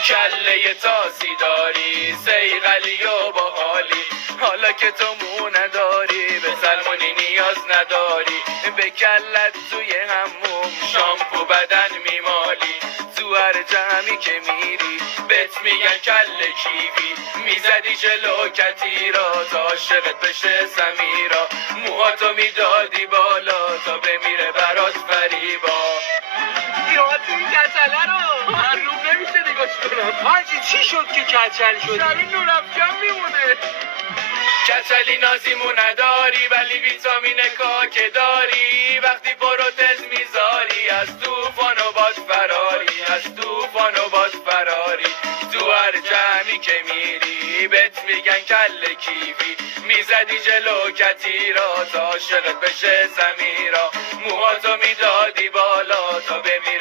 کله تاسی داری سیغلی و باحالی، حالا که تو مو نداری به سلمونی نیاز نداری، به کلت توی هموم شامپو بدن میمالی، تو هر جمعی که میری بهت میگن کله کیوی، میزدی جلو کتی را تا عاشقت بشه سمیرا، موهاتو میدادی بالا تا بمیره برات فریبا. یاد این کچله رو من روم نمیشه نگاش کنم. حاجی چی شد که کچل شدی؟ شبیه نورافکن میمونه. کچلی نازیمو نداری ولی ویتامین کا که داری، وقتی پروتز میذاری از طوفان و باد فراری، از طوفان و باد فراری، تو هر جمعی که میری بهت میگن کله کیوی، میزدی جلو کتی را تا عاشقت بشه سمیرا، موهاتو میدادی بالا تا بمیره